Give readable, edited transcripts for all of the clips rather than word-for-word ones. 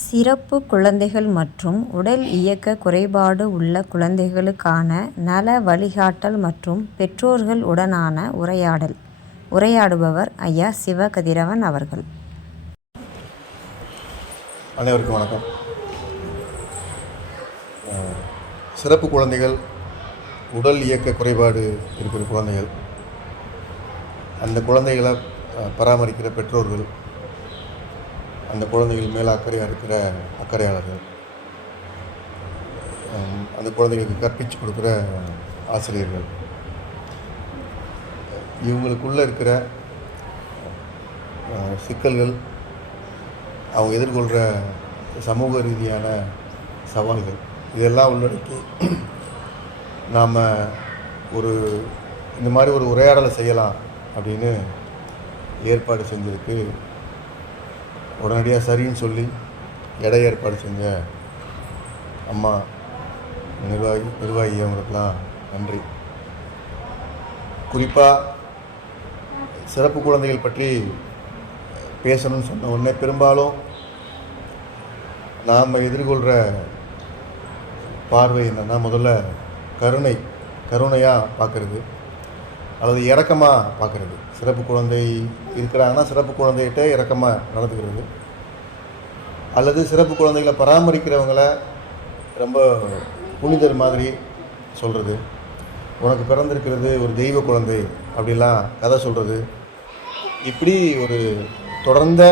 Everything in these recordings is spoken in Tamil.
சிறப்பு குழந்தைகள் மற்றும் உடல் இயக்க குறைபாடு உள்ள குழந்தைகளுக்கான நல வழிகாட்டல் மற்றும் பெற்றோர்கள் உடனான உரையாடல். உரையாடுபவர் ஐயா சிவகதிரவன் அவர்கள். அனைவருக்கும் வணக்கம். சிறப்பு குழந்தைகள், உடல் இயக்க குறைபாடு இருக்கிற குழந்தைகள், அந்த குழந்தைகளை பராமரிக்கிற பெற்றோர்கள், அந்த குழந்தைகள் மேலே அக்கறையாக இருக்கிற அக்கறையாளர்கள், அந்த குழந்தைகளுக்கு கற்பித்து கொடுக்குற ஆசிரியர்கள், இவங்களுக்குள்ளே இருக்கிற சிக்கல்கள், அவங்க எதிர்கொள்கிற சமூக ரீதியான சவால்கள், இதெல்லாம் உள்ளடக்கி நாம் இந்த மாதிரி ஒரு உரையாடலை செய்யலாம் அப்படின்னு ஏற்பாடு செஞ்சதுக்கு உடனடியாக சரின்னு சொல்லி எடை ஏற்பாடு செஞ்ச அம்மா நிர்வாகி அவங்களுக்கெல்லாம் நன்றி. குறிப்பாக சிறப்பு குழந்தைகள் பற்றி பேசணும்னு சொன்ன உடனே பெரும்பாலும் நாம் எதிர்கொள்கிற பார்வை என்னென்னா, முதல்ல கருணையாக பார்க்குறது அல்லது இரக்கமாக பார்க்குறது. சிறப்பு குழந்தை இருக்கிறாங்கன்னா சிறப்பு குழந்தைகிட்ட இரக்கமாக நடந்துக்கிறது, அல்லது சிறப்பு குழந்தைகளை பராமரிக்கிறவங்கள ரொம்ப புனிதர் மாதிரி சொல்கிறது, உனக்கு பிறந்திருக்கிறது ஒரு தெய்வ குழந்தை அப்படிலாம் கதை சொல்கிறது. இப்படி ஒரு தொடர்ந்த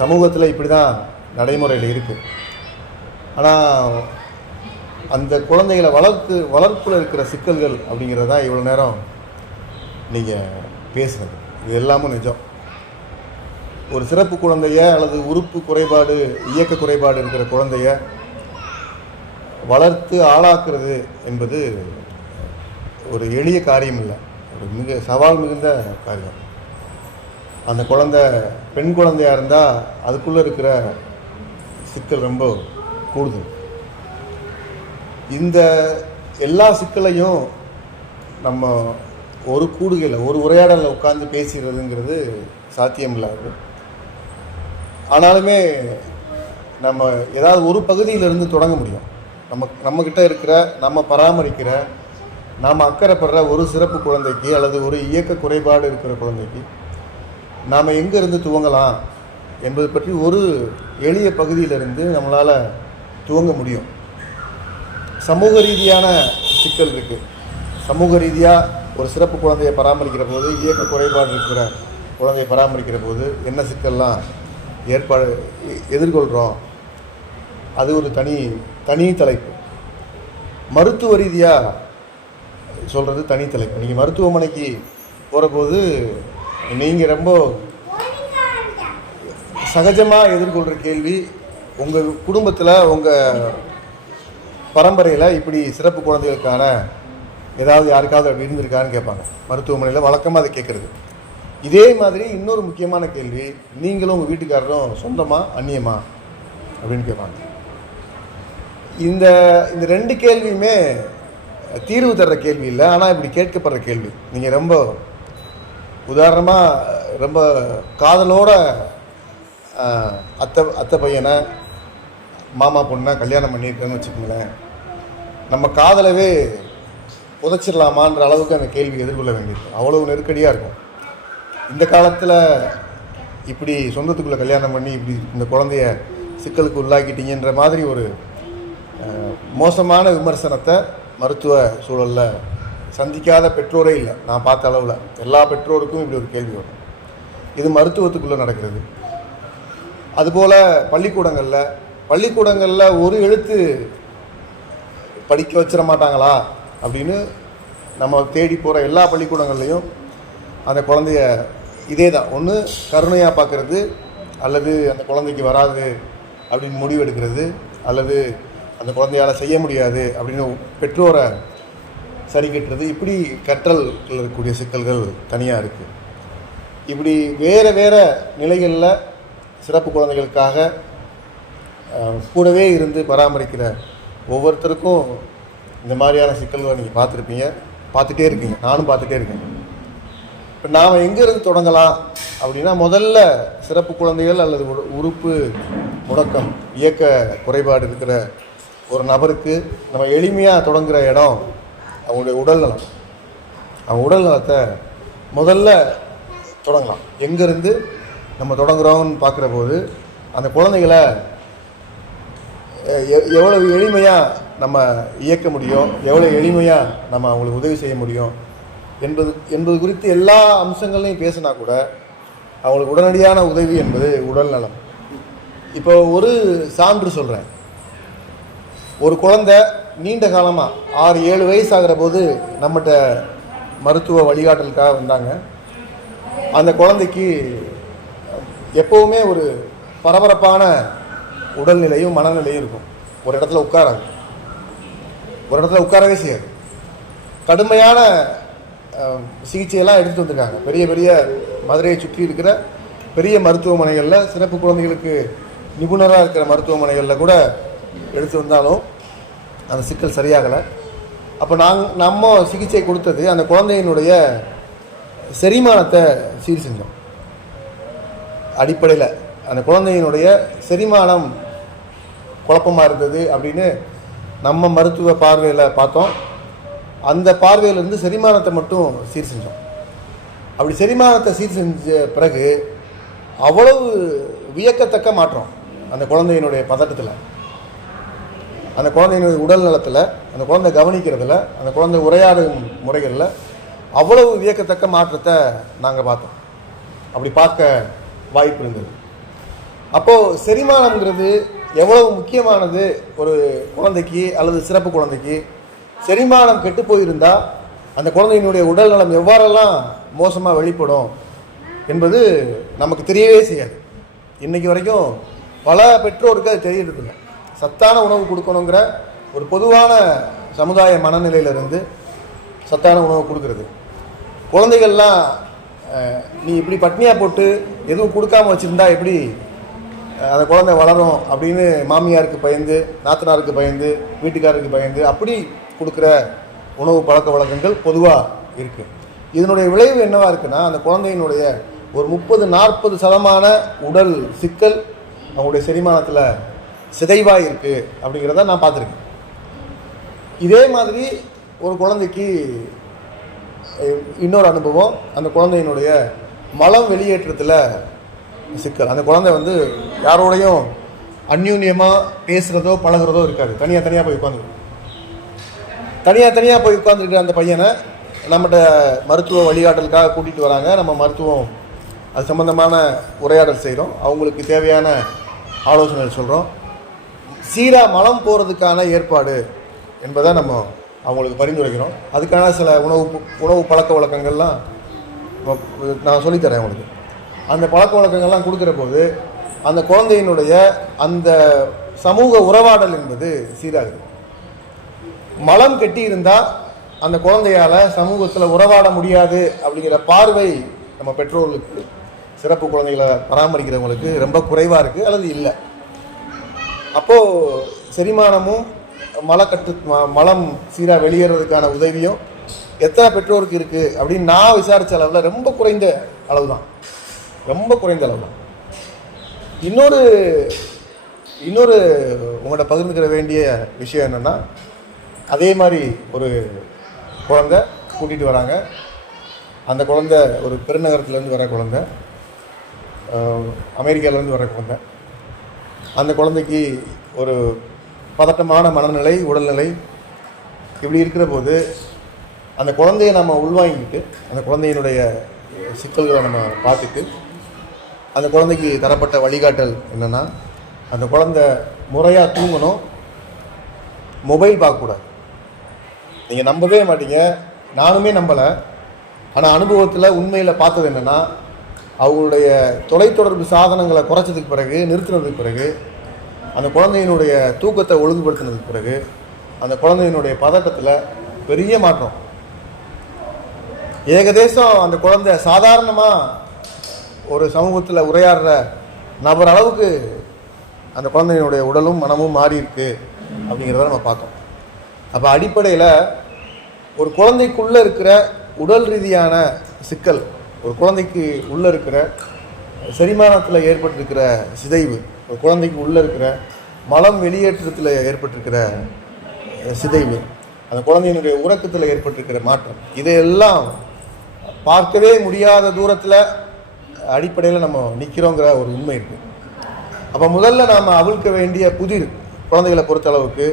சமூகத்தில் இப்படி தான் நடைமுறையில் இருக்குது. ஆனால் அந்த குழந்தைகளை வளர்ப்பில் இருக்கிற சிக்கல்கள் அப்படிங்கிறது தான் இவ்வளோ நேரம் நீங்கள் பேசுகிறது. இது எல்லாமும் நிஜம். ஒரு சிறப்பு குழந்தைய அல்லது உறுப்பு குறைபாடு, இயக்க குறைபாடு இருக்கிற குழந்தைய வளர்த்து ஆளாக்குறது என்பது ஒரு எளிய காரியம் இல்லை, ஒரு மிக சவால் மிகுந்த காரியம். அந்த குழந்தை பெண் குழந்தையாக இருந்தால் அதுக்குள்ளே இருக்கிற சிக்கல் ரொம்ப கூடுதல். இந்த எல்லா சிக்கலையும் நம்ம ஒரு கூடுகையில், ஒரு உரையாடலில் உட்காந்து பேசுகிறதுங்கிறது சாத்தியம் இல்லாது. ஆனாலுமே நம்ம ஏதாவது ஒரு பகுதியிலிருந்து தொடங்க முடியும். நம்மக்கிட்ட இருக்கிற, நம்ம பராமரிக்கிற, நாம் அக்கறைப்படுற ஒரு சிறப்பு குழந்தைக்கு அல்லது ஒரு இயக்க குறைபாடு இருக்கிற குழந்தைக்கு நாம் எங்கேருந்து துவங்கலாம் என்பது பற்றி ஒரு எளிய பகுதியிலிருந்து நம்மளால் துவங்க முடியும். சமூக ரீதியான சிக்கல் இருக்குது. சமூக ரீதியாக ஒரு சிறப்பு குழந்தையை பராமரிக்கிற போது, இயக்க குறைபாடு இருக்கிற குழந்தையை பராமரிக்கிற போது என்ன சிக்கல்லாம் எதிர்கொள்கிறோம், அது ஒரு தனி தலைப்பு. மருத்துவ ரீதியாக சொல்கிறது தனி தலைப்பு. நீங்கள் மருத்துவமனைக்கு போகிற போது நீங்கள் ரொம்ப சகஜமாக எதிர்கொள்கிற கேள்வி, உங்கள் குடும்பத்தில், உங்கள் பரம்பரையில் இப்படி சிறப்பு குழந்தைகளுக்கான ஏதாவது யாருக்காவது இருந்திருக்கான்னு கேட்பாங்க. மருத்துவமனையில் வழக்கமாக அதை கேட்குறது. இதே மாதிரி இன்னொரு முக்கியமான கேள்வி, நீங்களும் உங்கள் வீட்டுக்காரரும் சொந்தமா அந்நியமா அப்படின்னு கேட்பாங்க. இந்த ரெண்டு கேள்வியுமே தீர்வு தர்ற கேள்வி இல்லை, ஆனால் இப்படி கேட்கப்படுற கேள்வி. நீங்கள் ரொம்ப உதாரணமாக ரொம்ப காதலோட அத்தை பையனை, மாமா பொண்ணை கல்யாணம் பண்ணியிருக்கேன்னு வச்சுக்கோங்களேன், நம்ம காதலவே புதைச்சிடலாமான்ற அளவுக்கு அந்த கேள்வி எதிர்கொள்ள வேண்டியிருக்கும். அவ்வளோ நெருக்கடியாக இருக்கும். இந்த காலத்தில் இப்படி சொந்தத்துக்குள்ளே கல்யாணம் பண்ணி இப்படி இந்த குழந்தைய சிக்கலுக்கு உள்ளாக்கிட்டீங்கன்ற மாதிரி ஒரு மோசமான விமர்சனத்தை மருத்துவ சூழலில் சந்திக்காத பெற்றோரே இல்லை. நான் பார்த்த அளவில் எல்லா பெற்றோருக்கும் இப்படி ஒரு கேள்வி வரும். இது மருத்துவத்துக்குள்ளே நடக்கிறது. அதுபோல் பள்ளிக்கூடங்களில் ஒரு எழுத்து படிக்க வச்சிட மாட்டாங்களா அப்படின்னு நம்ம தேடி போகிற எல்லா பள்ளிக்கூடங்கள்லேயும் அந்த குழந்தைய இதே தான். ஒன்று கருணையாக பார்க்குறது, அல்லது அந்த குழந்தைக்கு வராது அப்படின்னு முடிவு எடுக்கிறது, அல்லது அந்த குழந்தையால் செய்ய முடியாது அப்படின்னு பெற்றோரை சரி கட்டுறது. இப்படி கற்றல் இருக்கக்கூடிய சிக்கல்கள் தனியாக இருக்குது. இப்படி வேறு நிலைகளில் சிறப்பு குழந்தைகளுக்காக கூடவே இருந்து பராமரிக்கிற ஒவ்வொருத்தருக்கும் இந்த மாதிரியான சிக்கல்களை நீங்கள் பார்த்துட்டே இருக்கீங்க, நானும் பார்த்துட்டே இருக்கேன். இப்போ நாம் எங்கேருந்து தொடங்கலாம் அப்படின்னா, முதல்ல சிறப்பு குழந்தைகள் அல்லது உறுப்பு முடக்கம், இயக்க குறைபாடு இருக்கிற ஒரு நபருக்கு நம்ம எளிமையாக தொடங்குகிற இடம் அவங்களுடைய உடல்நலம். அவங்க உடல் நலத்தை முதல்ல தொடங்கலாம். எங்கேருந்து நம்ம தொடங்குகிறோம்னு பார்க்குற போது அந்த குழந்தைகளை எவ்வளவு எளிமையாக நம்ம இயக்க முடியும், எவ்வளோ எளிமையாக நம்ம அவங்களுக்கு உதவி செய்ய முடியும் என்பது குறித்து எல்லா அம்சங்களையும் பேசினா கூட அவங்களுக்கு உடனடியான உதவி என்பது உடல் நலம். இப்போ ஒரு சான்று சொல்கிறேன். ஒரு குழந்தை நீண்ட காலமாக 6-7 வயசு ஆகிற போது நம்மகிட்ட மருத்துவ வழிகாட்டலுக்காக வந்தாங்க. அந்த குழந்தைக்கு எப்போவுமே ஒரு பரபரப்பான உடல்நிலையும் மனநிலையும் இருக்கும். ஒரு இடத்துல உட்காரவே செய்யாது. கடுமையான சிகிச்சையெல்லாம் எடுத்துகிட்டு வந்திருக்காங்க. பெரிய பெரிய மதுரையை சுற்றி இருக்கிற பெரிய மருத்துவமனைகளில், சிறப்பு குழந்தைகளுக்கு நிபுணராக இருக்கிற மருத்துவமனைகளில் கூட எடுத்து வந்தாலும் அந்த சிக்கல் சரியாகலை. அப்போ நம்ம சிகிச்சை கொடுத்தது அந்த குழந்தையினுடைய செரிமானத்தை சீர் செஞ்சோம். அடிப்படையில் அந்த குழந்தையினுடைய செரிமானம் குழப்பமாக இருந்தது அப்படின்னு நம்ம மருத்துவ பார்வையில் பார்த்தோம். அந்த பார்வையிலேருந்து செரிமானத்தை மட்டும் சீர் செஞ்சோம். அப்படி செரிமானத்தை சீர் செஞ்ச பிறகு அவ்வளவு வியக்கத்தக்க மாற்றம் அந்த குழந்தையினுடைய பதட்டத்தில், அந்த குழந்தையினுடைய உடல் நலத்தில், அந்த குழந்தை கவனிக்கிறதுல, அந்த குழந்தை உரையாடும் முறைகளில் அவ்வளவு வியக்கத்தக்க மாற்றத்தை நாங்கள் பார்த்தோம். அப்படி பார்க்க வாய்ப்பு இருந்தது. அப்போது செரிமானம்ங்கிறது எவ்வளவு முக்கியமானது ஒரு குழந்தைக்கு அல்லது சிறப்பு குழந்தைக்கு. செரிமானம் கெட்டு போயிருந்தால் அந்த குழந்தையினுடைய உடல் நலம் எவ்வாறெல்லாம் மோசமாக வெளிப்படும் என்பது நமக்கு தெரியவே செய்யாது. இன்றைக்கி வரைக்கும் பல பெற்றோருக்கு அது தெரியறதில்லை. சத்தான உணவு கொடுக்கணுங்கிற ஒரு பொதுவான சமுதாய மனநிலையிலிருந்து சத்தான உணவு கொடுக்கறது, குழந்தைகள்லாம் நீ இப்படி பட்னியாக போட்டு எதுவும் கொடுக்காமல் வச்சுருந்தா எப்படி அந்த குழந்தை வளரும் அப்படின்னு மாமியாருக்கு பயந்து, நாத்தனாருக்கு பயந்து, வீட்டுக்காரருக்கு பயந்து அப்படி கொடுக்குற உணவு பழக்க வழக்கங்கள் பொதுவாக இருக்குது. இதனுடைய விளைவு என்னவாக இருக்குன்னா, அந்த குழந்தையினுடைய ஒரு 30-40% உடல் சிக்கல் அவங்களுடைய செரிமானத்தில் சிதைவாக இருக்குது அப்படிங்கிறத நான் பார்த்துருக்கேன். இதே மாதிரி ஒரு குழந்தைக்கு இன்னொரு அனுபவம், அந்த குழந்தையினுடைய மலம் வெளியேற்றத்தில் சிக்கல். அந்த குழந்தை யாரோடையும் அந்யூன்யமாக பேசுகிறதோ பழகிறதோ இருக்காது. தனியாக போய் உட்காந்துருக்கிற அந்த பையனை நம்மகிட்ட மருத்துவ வழிகாட்டலுக்காக கூட்டிகிட்டு வராங்க. நம்ம மருத்துவம் அது சம்மந்தமான உரையாடல் செய்கிறோம். அவங்களுக்கு தேவையான ஆலோசனைகள் சொல்கிறோம். சீராக மலம் போகிறதுக்கான ஏற்பாடு என்பதை நம்ம அவங்களுக்கு பரிந்துரைக்கிறோம். அதுக்கான சில உணவு பழக்க வழக்கங்கள்லாம் நான் சொல்லித்தரேன் அவங்களுக்கு. அந்த பழக்க வழக்கங்கள்லாம் கொடுக்குற போது அந்த குழந்தையினுடைய அந்த சமூக உறவாடல் என்பது சீராகுது. மலம் கெட்டி இருந்தால் அந்த குழந்தையால் சமூகத்தில் உறவாட முடியாது அப்படிங்கிற பார்வை நம்ம பெற்றோர்களுக்கு, சிறப்பு குழந்தைகளை பராமரிக்கிறவங்களுக்கு ரொம்ப குறைவாக இருக்குது அல்லது இல்லை. அப்போது செரிமானமும் மலம் சீராக வெளியேறதுக்கான உதவியும் எத்தனை பெற்றோருக்கு இருக்குது அப்படின்னு நான் விசாரித்த அளவில் ரொம்ப குறைந்த அளவு தான். இன்னொரு உங்கள்கிட்ட பகிர்ந்துக்கிற வேண்டிய விஷயம் என்னென்னா, அதே மாதிரி ஒரு குழந்தை கூட்டிகிட்டு வராங்க. அந்த குழந்தை ஒரு பெருநகரத்துலேருந்து வர குழந்தை, அமெரிக்காவிலேருந்து வர குழந்தை. அந்த குழந்தைக்கு ஒரு பதட்டமான மனநிலை, உடல்நிலை இப்படி இருக்கிற போது அந்த குழந்தையை நம்ம உள்வாங்கிட்டு, அந்த குழந்தையினுடைய சிக்கல்களை நம்ம பார்த்துட்டு, அந்த குழந்தைக்கு தரப்பட்ட வழிகாட்டல் என்னென்னா, அந்த குழந்தை முறையாக தூங்கணும், மொபைல் பார்க்கக்கூடாது. நீங்கள் நம்பவே மாட்டீங்க, நானுமே நம்பலை. ஆனால் அனுபவத்தில் உண்மையில் பார்த்தது என்னென்னா, அவங்களுடைய தொலைத்தொடர்பு சாதனங்களை குறைச்சதுக்கு பிறகு, நிறுத்தினதுக்கு பிறகு, அந்த குழந்தையினுடைய தூக்கத்தை ஒழுங்குபடுத்தினதுக்கு பிறகு அந்த குழந்தையினுடைய பதட்டத்தில் பெரிய மாற்றம். ஏகதேசம் அந்த குழந்தை சாதாரணமாக ஒரு சமூகத்தில் உரையாடுற நபர் அளவுக்கு அந்த குழந்தையினுடைய உடலும் மனமும் மாறி இருக்கு அப்படிங்கிறத நம்ம பார்த்தோம். அப்போ அடிப்படையில் ஒரு குழந்தைக்குள்ளே இருக்கிற உடல் ரீதியான சிக்கல், ஒரு குழந்தைக்கு உள்ளே இருக்கிற செரிமானத்தில் ஏற்பட்டிருக்கிற சிதைவு, ஒரு குழந்தைக்கு உள்ளே இருக்கிற மலம் வெளியேற்றத்தில் ஏற்பட்டிருக்கிற சிதைவு, அந்த குழந்தையினுடைய உறக்கத்தில் ஏற்பட்டிருக்கிற மாற்றம், இதையெல்லாம் பார்க்கவே முடியாத தூரத்தில் அடிப்படையில் நம்ம நிற்கிறோங்கிற ஒரு உண்மை இருக்குது. அப்போ முதல்ல நாம் அவிழ்க்க வேண்டிய புதிர் குழந்தைகளை பொறுத்தளவுக்கு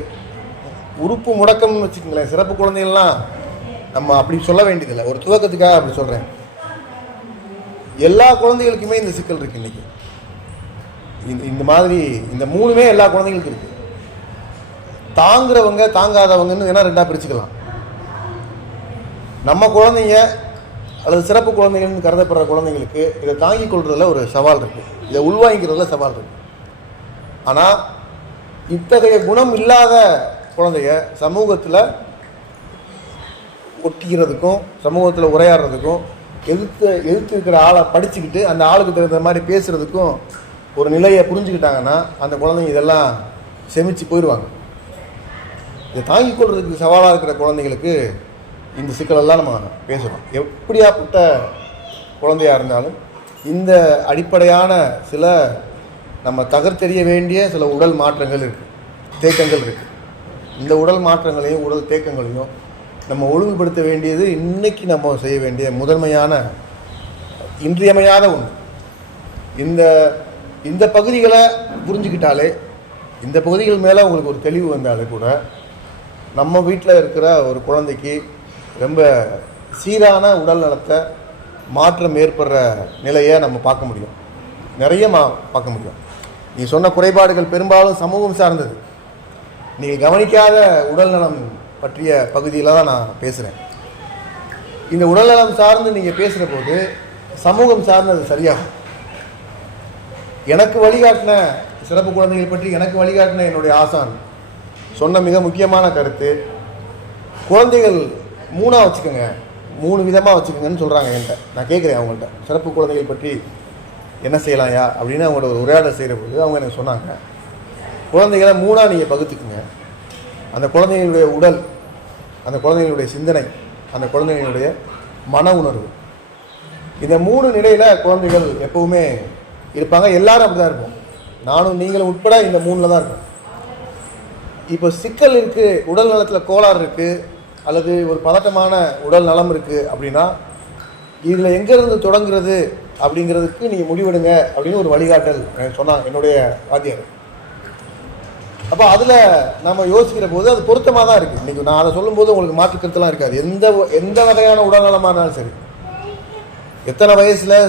உறுப்பு முடக்கம்னு வச்சுக்கோங்களேன். சிறப்பு குழந்தைகள்லாம் நம்ம அப்படி சொல்ல வேண்டியதில்லை, ஒரு துவக்கத்துக்காக அப்படி சொல்கிறேன். எல்லா குழந்தைகளுக்குமே இந்த சிக்கல் இருக்குது இன்றைக்கி. இந்த மாதிரி இந்த மூணுமே எல்லா குழந்தைகளுக்கும் இருக்குது. தாங்குறவங்க தாங்காதவங்கன்னு வேணால் ரெண்டாக பிரிச்சுக்கலாம். நம்ம குழந்தைங்க அல்லது சிறப்பு குழந்தைகள்னு கருதப்படுற குழந்தைங்களுக்கு இதை தாங்கிக் கொள்றதுல ஒரு சவால் இருக்குது, இதை உள்வாங்கிக்கிறதுல சவால் இருக்குது. ஆனால் இத்தகைய குணம் இல்லாத குழந்தைய சமூகத்தில் ஒட்டிக்கிறதுக்கும் சமூகத்தில் உரையாடுறதுக்கும் எதிர்த்து இருக்கிற ஆளை படிச்சுக்கிட்டு அந்த ஆளுக்கு தகுந்த மாதிரி பேசுகிறதுக்கும் ஒரு நிலையை புரிஞ்சுக்கிட்டாங்கன்னா அந்த குழந்தைங்க இதெல்லாம் செமிச்சு போயிடுவாங்க. இதை தாங்கிக் கொள்றதுக்கு சவாலாக இருக்கிற குழந்தைங்களுக்கு இந்த சிக்கலெல்லாம் நம்ம பேசுகிறோம். எப்படியாப்பட்ட குழந்தையாக இருந்தாலும் இந்த அடிப்படையான சில நம்ம தகர்த்தெறிய வேண்டிய சில உடல் மாற்றங்கள் இருக்குது, தேக்கங்கள் இருக்குது. இந்த உடல் மாற்றங்களையும் உடல் தேக்கங்களையும் நம்ம ஒழுங்குபடுத்த வேண்டியது இன்றைக்கி நம்ம செய்ய வேண்டிய முதன்மையான இன்றியமையாத ஒன்று. இந்த பகுதிகளை புரிஞ்சுக்கிட்டாலே, இந்த பகுதிகள் மேலே உங்களுக்கு ஒரு தெளிவு வந்தாலே கூட நம்ம வீட்டில் இருக்கிற ஒரு குழந்தைக்கு ரொம்ப சீரான உடல் நலத்தை மாற்றம் ஏற்படுற நிலையை நம்ம பார்க்க முடியும், நிறைய பார்க்க முடியும். நீ சொன்ன குறைபாடுகள் பெரும்பாலும் சமூகம் சார்ந்தது. நீங்கள் கவனிக்காத உடல்நலம் பற்றிய பகுதியில் தான் நான் பேசுகிறேன். இந்த உடல்நலம் சார்ந்து நீங்கள் பேசுகிற போது சமூகம் சார்ந்தது சரியாகும். எனக்கு வழிகாட்டின சிறப்பு குழந்தைகள் பற்றி எனக்கு வழிகாட்டின என்னுடைய ஆசான் சொன்ன மிக முக்கியமான கருத்து, குழந்தைகள் 3ஆக வச்சுக்கோங்க, 3 விதமாக வச்சுக்கோங்கன்னு சொல்கிறாங்க என்கிட்ட. நான் கேட்குறேன் அவங்கள்ட்ட, சிறப்பு குழந்தைகள் பற்றி என்ன செய்யலாம்யா அப்படின்னு அவங்களோட ஒரு உரையாடல் செய்கிற போது அவங்க எனக்கு சொன்னாங்க, குழந்தைகளை 3ஆக நீங்கள் பகுத்துக்குங்க. அந்த குழந்தைகளுடைய உடல், அந்த குழந்தைகளுடைய சிந்தனை, அந்த குழந்தைகளுடைய மன உணர்வு, இந்த 3 நிலையில் குழந்தைகள் எப்போவுமே இருப்பாங்க. எல்லாரும் அப்படி தான் இருப்போம், நானும் நீங்களும் உட்பட இந்த 3ல் தான் இருக்கும். இப்போ சிக்கல் இருக்குது, உடல் நலத்தில் கோளாறு இருக்குது அல்லது ஒரு பதட்டமான உடல் நலம் இருக்குது அப்படின்னா இதில் எங்கேருந்து தொடங்குறது அப்படிங்கிறதுக்கு நீங்கள் முடிவெடுங்க அப்படின்னு ஒரு வழிகாட்டல் சொன்னாங்க என்னுடைய வாத்தியார். அப்போ அதில் நம்ம யோசிக்கிற போது அது பொருத்தமாக தான் இருக்குது. இன்றைக்கி நான் அதை சொல்லும்போது உங்களுக்கு மாற்று கருத்தெல்லாம் இருக்காது. எந்த வகையான உடல்நலமாக இருந்தாலும் சரி, எத்தனை வயசில்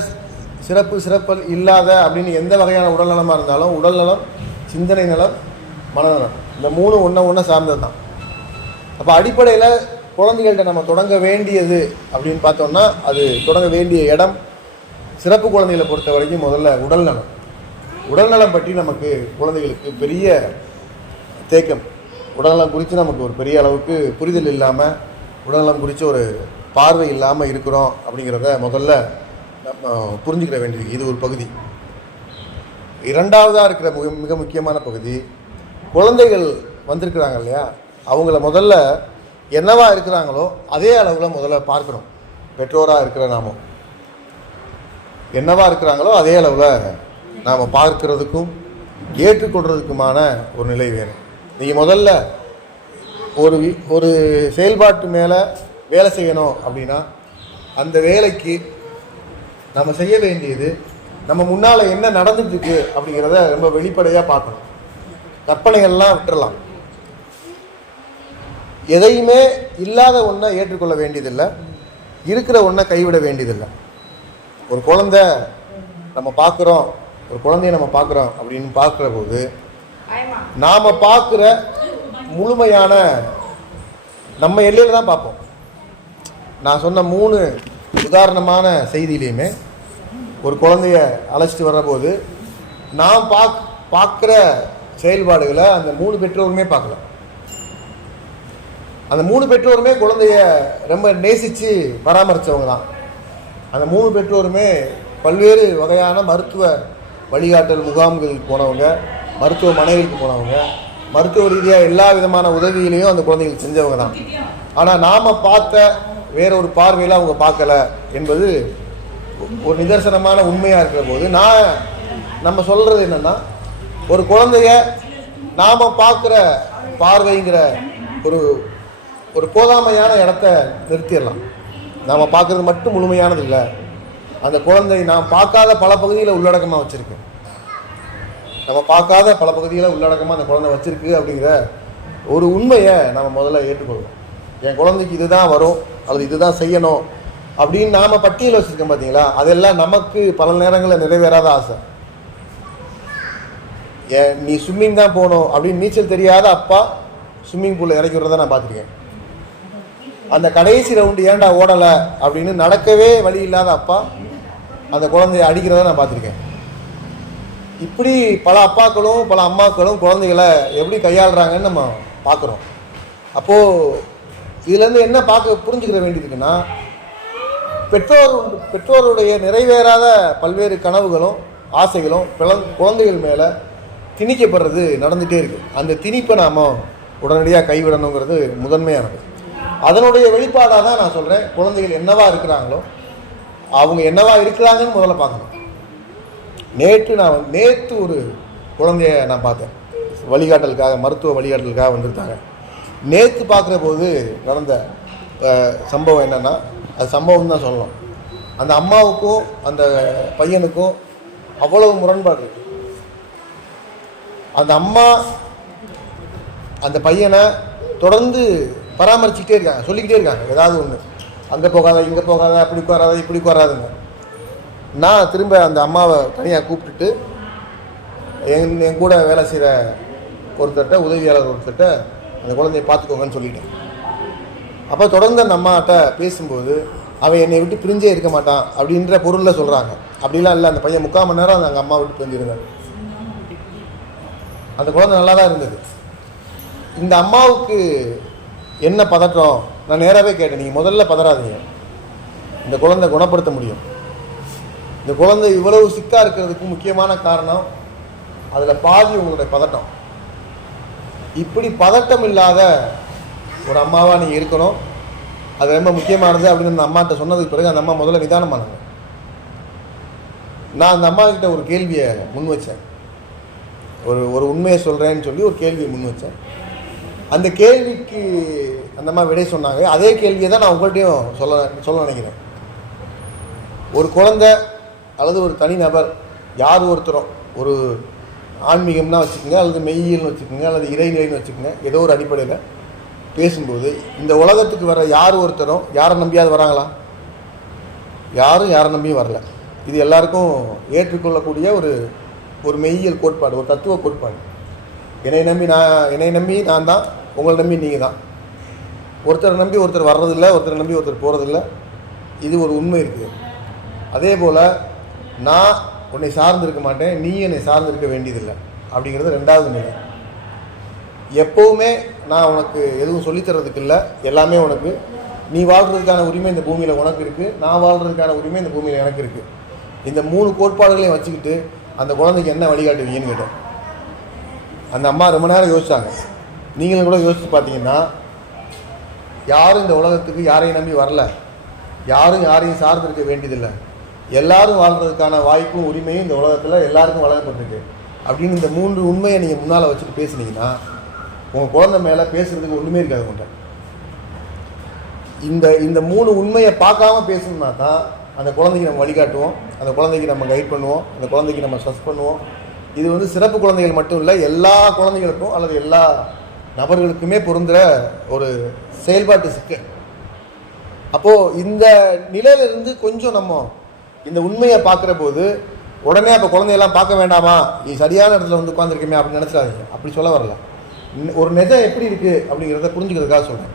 சிறப்பு இல்லாத அப்படின்னு எந்த வகையான உடல்நலமாக இருந்தாலும் உடல்நலம், சிந்தனை நலம், மனநலம், இந்த 3 ஒன்றை சார்ந்தது தான். அப்போ அடிப்படையில் குழந்தைகள்கிட்ட நம்ம தொடங்க வேண்டியது அப்படின்னு பார்த்தோம்னா அது தொடங்க வேண்டிய இடம் சிறப்பு குழந்தைகளை பொறுத்த வரைக்கும் முதல்ல உடல்நலம். உடல்நலம் பற்றி நமக்கு குழந்தைகளுக்கு பெரிய தேக்கம், உடல்நலம் குறித்து நமக்கு ஒரு பெரிய அளவுக்கு புரிதல் இல்லாமல், உடல்நலம் குறித்து ஒரு பார்வை இல்லாமல் இருக்கிறோம் அப்படிங்கிறத முதல்ல நம்ம புரிஞ்சுக்கிற வேண்டியது. இது ஒரு பகுதி. 2ஆவதாக இருக்கிற மிக முக்கியமான பகுதி, குழந்தைகள் வந்திருக்கிறாங்க இல்லையா, அவங்கள முதல்ல என்னவா இருக்கிறாங்களோ அதே அளவில் முதல்ல பார்க்கணும். பெற்றோராக இருக்கிற நாமும் என்னவா இருக்கிறாங்களோ அதே அளவில் நாம் பார்க்கறதுக்கும் ஏற்றுக்கொள்கிறதுக்குமான ஒரு நிலை வேணும். நீங்கள் முதல்ல ஒரு செயல்பாட்டு மேலே வேலை செய்யணும் அப்படின்னா அந்த வேலைக்கு நம்ம செய்ய வேண்டியது நம்ம முன்னால் என்ன நடந்துட்டுருக்கு அப்படிங்கிறத ரொம்ப வெளிப்படையாக பார்க்கணும். கற்பனைகள்லாம் விட்டுறலாம். எதையுமே இல்லாத ஒன்றை ஏற்றுக்கொள்ள வேண்டியதில்லை, இருக்கிற ஒன்றை கைவிட வேண்டியதில்லை. ஒரு குழந்தை நம்ம பார்க்குறோம், ஒரு குழந்தைய நம்ம பார்க்குறோம் அப்படின்னு பார்க்குற போது நாம் பார்க்குற முழுமையான நம்ம எல்லையில் தான் பார்ப்போம். நான் சொன்ன 3 உதாரணமான செய்தியிலையுமே ஒரு குழந்தைய அழைச்சிட்டு வர்றபோது நாம் பார்க்குற செயல்பாடுகளை அந்த 3 பெற்றோருமே பார்க்கலாம். அந்த 3 பெற்றோருமே குழந்தைய ரொம்ப நேசித்து பராமரித்தவங்க தான். அந்த 3 பெற்றோருமே பல்வேறு வகையான மருத்துவ வழிகாட்டல் முகாம்களுக்கு போனவங்க, மருத்துவமனைகளுக்கு போனவங்க, மருத்துவ ரீதியாக எல்லா விதமான உதவிகளையும் அந்த குழந்தைகள் செஞ்சவங்க தான். ஆனால் நாம் பார்த்த வேற ஒரு பார்வையில் அவங்க பார்க்கல என்பது ஒரு நிதர்சனமான உண்மையாக இருக்கிற போது நம்ம சொல்கிறது என்னென்னா, ஒரு குழந்தைய நாம் பார்க்குற பார்வைங்கிற ஒரு ஒரு போதாமையான இடத்த நிறுத்திடலாம். நாம் பார்க்குறது மட்டும் முழுமையானது இல்லை. அந்த குழந்தை நாம் பார்க்காத பல பகுதியில் உள்ளடக்கமாக வச்சுருக்கு. நம்ம பார்க்காத பல பகுதியில் உள்ளடக்கமாக அந்த குழந்தை வச்சுருக்கு அப்படிங்கிற ஒரு உண்மையை நம்ம முதல்ல ஏற்றுக்கொள்வோம். என் குழந்தைக்கு இதுதான் வரும், அல்லது இதுதான் செய்யணும் அப்படின்னு நாம் பட்டியல் வச்சுருக்கோம் பார்த்தீங்களா, அதெல்லாம் நமக்கு பல நேரங்களில் நிறைவேறாத ஆசை. நீ ஸ்விம்மிங் தான் போகணும் அப்படின்னு நீச்சல் தெரியாத அப்பா ஸ்விம்மிங் பூலில் இறக்கி விடுறத நான் பார்த்துருக்கேன். அந்த கடைசி ரவுண்டு ஏன்டா ஓடலை அப்படின்னு நடக்கவே வழி இல்லாத அப்பா அந்த குழந்தைய அடிக்கிறத நான் பார்த்துருக்கேன். இப்படி பல அப்பாக்களும் பல அம்மாக்களும் குழந்தைகளை எப்படி கையாளுறாங்கன்னு நம்ம பார்க்குறோம். அப்போது இதுலேருந்து என்ன புரிஞ்சுக்கிற வேண்டியிருக்குன்னா, பெற்றோருடைய நிறைவேறாத பல்வேறு கனவுகளும் ஆசைகளும் குழந்தைகள் மேலே திணிக்கப்படுறது நடந்துகிட்டே இருக்குது. அந்த திணிப்பை நாம் உடனடியாக கைவிடணுங்கிறது முதன்மையானது. அதனுடைய வெளிப்பாடாக தான் நான் சொல்கிறேன், குழந்தைகள் என்னவா இருக்கிறாங்களோ அவங்க என்னவா இருக்கிறாங்கன்னு முதல்ல பார்க்கணும். நேற்று ஒரு குழந்தைய நான் பார்த்தேன், வழிகாட்டலுக்காக, மருத்துவ வழிகாட்டலுக்காக வந்திருந்தாங்க. நேற்று பார்க்குற போது நடந்த சம்பவம் என்னென்னா, அது சம்பவம் தான் சொல்லணும். அந்த அம்மாவுக்கும் அந்த பையனுக்கும் அவ்வளவு முரண்பாடு இருக்குது. அந்த அம்மா அந்த பையனை தொடர்ந்து பராமரிச்சுக்கிட்டே இருக்காங்க, சொல்லிக்கிட்டே இருக்காங்க ஏதாவது ஒன்று, அங்கே போகாத, இங்கே போகாத, அப்படி வராத, இப்படி வராதுங்க. நான் திரும்ப அந்த அம்மாவை தனியாக கூப்பிட்டுட்டு என் கூட வேலை செய்கிற ஒருத்தர்கிட்ட, உதவியாளர் ஒருத்தர்கிட்ட அந்த குழந்தைய பார்த்துக்கோங்கன்னு சொல்லிட்டேன். அப்போ தொடர்ந்து அந்த அம்மாட்ட பேசும்போது அவன் என்னை விட்டு பிரிஞ்சே இருக்க மாட்டான் அப்படின்ற பொருளில் சொல்கிறாங்க. அப்படிலாம் இல்லை, அந்த பையன் 3/4 மணி நேரம் அந்த அம்மா விட்டு பிரிஞ்சிருந்தார். அந்த குழந்தை நல்லா தான் இருந்தது. இந்த அம்மாவுக்கு என்ன பதட்டம், நான் நேராகவே கேட்டேன், நீங்கள் முதல்ல பதறாதீங்க, இந்த குழந்தை குணப்படுத்த முடியும். இந்த குழந்தை இவ்வளவு சிக்காக இருக்கிறதுக்கு முக்கியமான காரணம் அதில் பாதி உங்களுடைய பதட்டம். இப்படி பதட்டம் இல்லாத ஒரு அம்மாவாக நீங்கள் இருக்கணும், அது ரொம்ப முக்கியமானது அப்படின்னு அந்த அம்மாட்ட சொன்னதுக்கு பிறகு அந்த அம்மா முதல்ல நிதானமானாங்க. நான் அந்த அம்மா கிட்ட ஒரு கேள்வியை முன் வச்சேன், ஒரு உண்மையை சொல்கிறேன்னு சொல்லி ஒரு கேள்வியை முன் வச்சேன். அந்த கேள்விக்கு அந்த அம்மா விடை சொன்னாங்க. அதே கேள்வியை தான் நான் உங்கள்கிட்டையும் சொல்ல நினைக்கிறேன். ஒரு குழந்தை அல்லது ஒரு தனிநபர் யார் ஒருத்தரும், ஒரு ஆன்மீகம்னா வச்சுக்கோங்க, அல்லது மெய்யியல்னு வச்சுக்கோங்க, அல்லது இறைநிலைன்னு வச்சுக்கோங்க, ஏதோ ஒரு அடிப்படையில் பேசும்போது இந்த உலகத்துக்கு வர யார் ஒருத்தரும் யாரை நம்பியாவது வராங்களா? யாரும் யாரை நம்பியும் வரல. இது எல்லாருக்கும் ஏற்றுக்கொள்ளக்கூடிய ஒரு மெய்யியல் கோட்பாடு, ஒரு தத்துவ கோட்பாடு. என்னை நம்பி நான் தான், உங்களை நம்பி நீங்கள் தான். ஒருத்தரை நம்பி ஒருத்தர் வர்றதில்லை, ஒருத்தரை நம்பி ஒருத்தர் போகிறதில்லை. இது ஒரு உண்மை இருக்குது. அதே போல் நான் உன்னை சார்ந்திருக்க மாட்டேன், நீ என்னை சார்ந்திருக்க வேண்டியதில்லை அப்படிங்கிறது 2வது நிலை. எப்போவுமே நான் உனக்கு எதுவும் சொல்லித்தரதுக்கு இல்லை, எல்லாமே உனக்கு, நீ வாழ்கிறதுக்கான உரிமை இந்த பூமியில் உனக்கு இருக்குது, நான் வாழ்கிறதுக்கான உரிமை இந்த பூமியில் எனக்கு இருக்குது. இந்த 3 கோட்பாடுகளையும் வச்சுக்கிட்டு அந்த குழந்தைக்கு என்ன வழிகாட்டுவீங்கன்னு கேட்டேன். அந்த அம்மா ரொம்ப நேரம் யோசிச்சாங்க. நீங்களும் கூட யோசித்து பார்த்தீங்கன்னா, யாரும் இந்த உலகத்துக்கு யாரையும் நம்பி வரல, யாரும் யாரையும் சார்ந்திருக்க வேண்டியதில்லை, எல்லாரும் வாழ்கிறதுக்கான வாய்ப்பும் உரிமையும் இந்த உலகத்தில் எல்லாருக்கும் வழங்கப்பட்டிருக்கு அப்படின்னு இந்த 3 உண்மையை நீங்கள் முன்னால் வச்சுட்டு பேசுனீங்கன்னா உங்கள் குழந்தை மேலே பேசுகிறதுக்கு ஒன்றுமே இருக்காது. உங்கள்கிட்ட இந்த 3 உண்மையை பார்க்காம பேசணுன்னா தான் அந்த குழந்தைக்கு நம்ம வழிகாட்டுவோம், அந்த குழந்தைக்கு நம்ம கைட் பண்ணுவோம், அந்த குழந்தைக்கு நம்ம ஸ்ட்ரெஸ் பண்ணுவோம். இது சிறப்பு குழந்தைகள் மட்டும் இல்லை, எல்லா குழந்தைகளுக்கும் அல்லது எல்லா நபர்களுக்குமே பொருந்துகிற ஒரு செயல்பாட்டு சிக்கல். அப்போது இந்த நிலையிலிருந்து கொஞ்சம் நம்ம இந்த உண்மையை பார்க்குற போது உடனே அப்போ குழந்தையெல்லாம் பார்க்க வேண்டாமா, நீ சரியான இடத்துல உட்காந்துருக்கமே அப்படின்னு நினச்சிடாதீங்க. அப்படி சொல்ல வரல. ஒரு நிஜம் எப்படி இருக்குது அப்படிங்கிறத புரிஞ்சுக்கிறதுக்காக சொல்கிறேன்.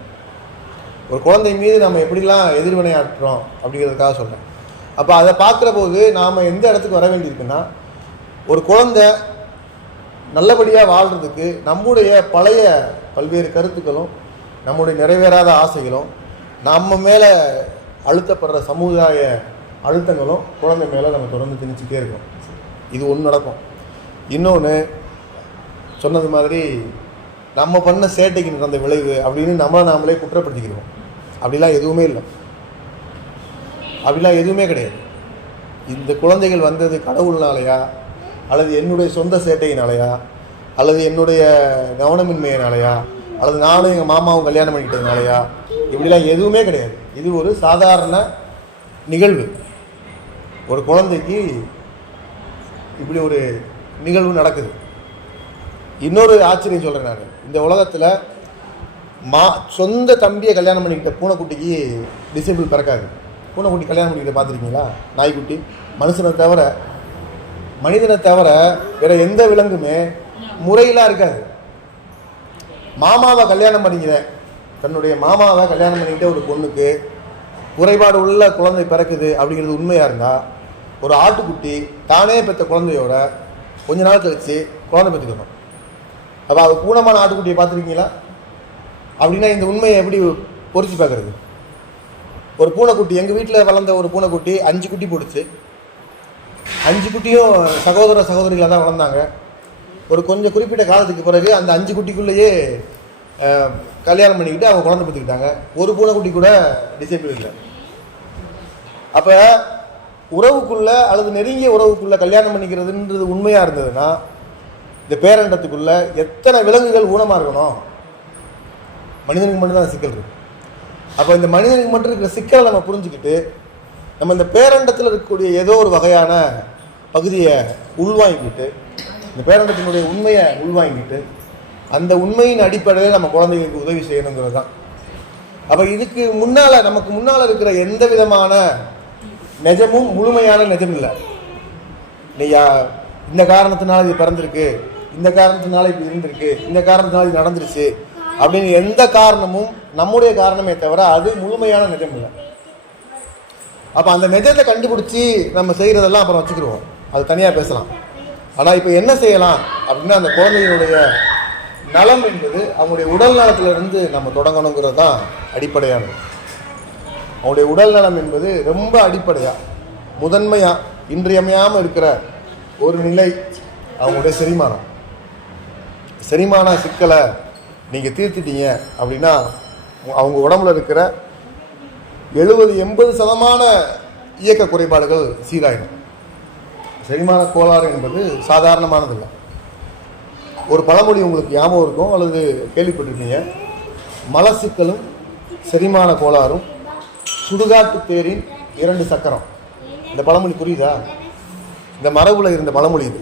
ஒரு குழந்தை மீது நம்ம எப்படிலாம் எதிர்வினையாற்றுறோம் அப்படிங்கிறதுக்காக சொல்கிறேன். அப்போ அதை பார்க்குற போது நாம் எந்த இடத்துக்கு வர வேண்டியிருக்குன்னா, ஒரு குழந்தை நல்லபடியாக வாழ்கிறதுக்கு நம்முடைய பழைய பல்வேறு கருத்துக்களும் நம்முடைய நிறைவேறாத ஆசைகளும் நம்ம மேலே அழுத்தப்படுற சமுதாய அழுத்தங்களும் குழந்தை மேலே நம்ம தொடர்ந்து திணிச்சிட்டே இருக்கோம். இது ஒன்று நடக்கும். இன்னொன்று, சொன்னது மாதிரி நம்ம பண்ண சேட்டைக்கு நடந்த விளைவு அப்படின்னு நாமளே குற்றப்படுத்திக்கிறோம். அப்படிலாம் எதுவுமே இல்லை, அப்படிலாம் எதுவுமே கிடையாது. இந்த குழந்தைகள் வந்தது கடவுள்னாலையா அல்லது என்னுடைய சொந்த சேட்டையினாலையா, அல்லது என்னுடைய கவனமின்மையினாலையா, அல்லது நானும் எங்கள் மாமாவும் கல்யாணம் பண்ணிக்கிட்டதுனாலையா, இப்படிலாம் எதுவுமே கிடையாது. இது ஒரு சாதாரண நிகழ்வு. ஒரு குழந்தைக்கு இப்படி ஒரு நிகழ்வு நடக்குது. இன்னொரு ஆச்சரியம் சொல்கிறேன் நான். இந்த உலகத்தில் சொந்த தம்பியை கல்யாணம் பண்ணிக்கிட்ட பூனைக்குட்டிக்கு டிசேபிள் பிறக்காது. பூனைக்குட்டி கல்யாணம் பண்ணிக்கிட்ட பார்த்துருக்கீங்களா? நாய்க்குட்டி. மனிதனை தவிர வேற எந்த விலங்குமே முறையிலாம் இருக்காது. மாமாவை கல்யாணம் பண்ணிக்கிற தன்னுடைய மாமாவை கல்யாணம் பண்ணிக்கிட்ட ஒரு பொண்ணுக்கு குறைபாடு உள்ள குழந்தை பிறக்குது அப்படிங்கிறது உண்மையாக இருந்தால், ஒரு ஆட்டுக்குட்டி தானே பெற்ற குழந்தையோட கொஞ்ச நாள் கழித்து குழந்தை பெற்றுக்கணும். அப்போ அது பூனமான ஆட்டுக்குட்டியை பார்த்துருக்கீங்களா? அப்படின்னா இந்த உண்மையை எப்படி பொறிச்சு பார்க்குறது? ஒரு பூனைக்குட்டி, எங்கள் வீட்டில் வளர்ந்த ஒரு பூனைக்குட்டி 5 குட்டி போடுச்சு. 5 குட்டியும் சகோதரிகளாக தான் வளர்ந்தாங்க. ஒரு கொஞ்சம் குறிப்பிட்ட காலத்துக்கு பிறகு அந்த 5 குட்டிக்குள்ளேயே கல்யாணம் பண்ணிக்கிட்டு அவங்க குழந்தை பெற்றுக்கிட்டாங்க. ஒரு பூனைக்குட்டி கூட டிசேபிள் இல்லை. அப்போ உறவுக்குள்ள அல்லது நெருங்கிய உறவுக்குள்ள கல்யாணம் பண்ணிக்கிறதுன்றது உண்மையாக இருந்ததுன்னா, இந்த பேரண்டத்துக்குள்ள எத்தனை விலங்குகள் ஊனமாக இருக்கணும்? மனிதனுக்கு மட்டும்தான் சிக்கல் இருக்கு. அப்போ இந்த மனிதனுக்கு மட்டும் இருக்கிற சிக்கலை நம்ம புரிஞ்சுக்கிட்டு, நம்ம இந்த பேரண்டத்தில் இருக்கக்கூடிய ஏதோ ஒரு வகையான பகுதியை உள்வாங்கிக்கிட்டு, இந்த பேரண்டத்தினுடைய உண்மையை உள்வாங்கிட்டு, அந்த உண்மையின் அடிப்படையில் நம்ம குழந்தைகளுக்கு உதவி செய்யணுங்கிறது தான். அப்போ இதுக்கு முன்னால் நமக்கு முன்னால் இருக்கிற எந்த விதமான நிஜமும் முழுமையான நிஜம் இல்லை. நீயா இந்த காரணத்தினால இது பிறந்திருக்கு, இந்த காரணத்தினால இப்படி இருந்திருக்கு, இந்த காரணத்தினால இது நடந்துருச்சு அப்படின்னு எந்த காரணமும் நம்முடைய காரணமே தவிர அது முழுமையான நிஜம் இல்லை. அப்போ அந்த நிஜத்தை கண்டுபிடிச்சி நம்ம செய்கிறதெல்லாம் அப்புறம் வச்சுக்கிடுவோம், அது தனியாக பேசலாம். ஆனால் இப்போ என்ன செய்யலாம் அப்படின்னா, அந்த குழந்தைகளுடைய நலம் என்பது அவங்களுடைய உடல் நலத்திலிருந்து நம்ம தொடங்கணுங்கிறது தான் அடிப்படையானது. அவங்களுடைய உடல் நலம் என்பது ரொம்ப அடிப்படையாக முதன்மையாக இன்றியமையாமல் இருக்கிற ஒரு நிலை அவங்களுடைய செரிமானம். செரிமான சிக்கலை நீங்கள் தீர்த்துட்டீங்க அப்படின்னா அவங்க உடம்புல இருக்கிற 70-80% இயக்க குறைபாடுகள் சீராயிடும். செரிமான கோளாறு என்பது சாதாரணமானதில்லை. ஒரு பழமொழி உங்களுக்கு ஞாபகம் இருக்கும் அல்லது கேள்விப்பட்டிருக்கீங்க. மலச்சிக்கலும் செரிமான கோளாறும் சுடுகாட்டு தேரின் 2 சக்கரம். இந்த பழமொழி புரியுதா? இந்த மரபில் இருந்த பழமொழி இது.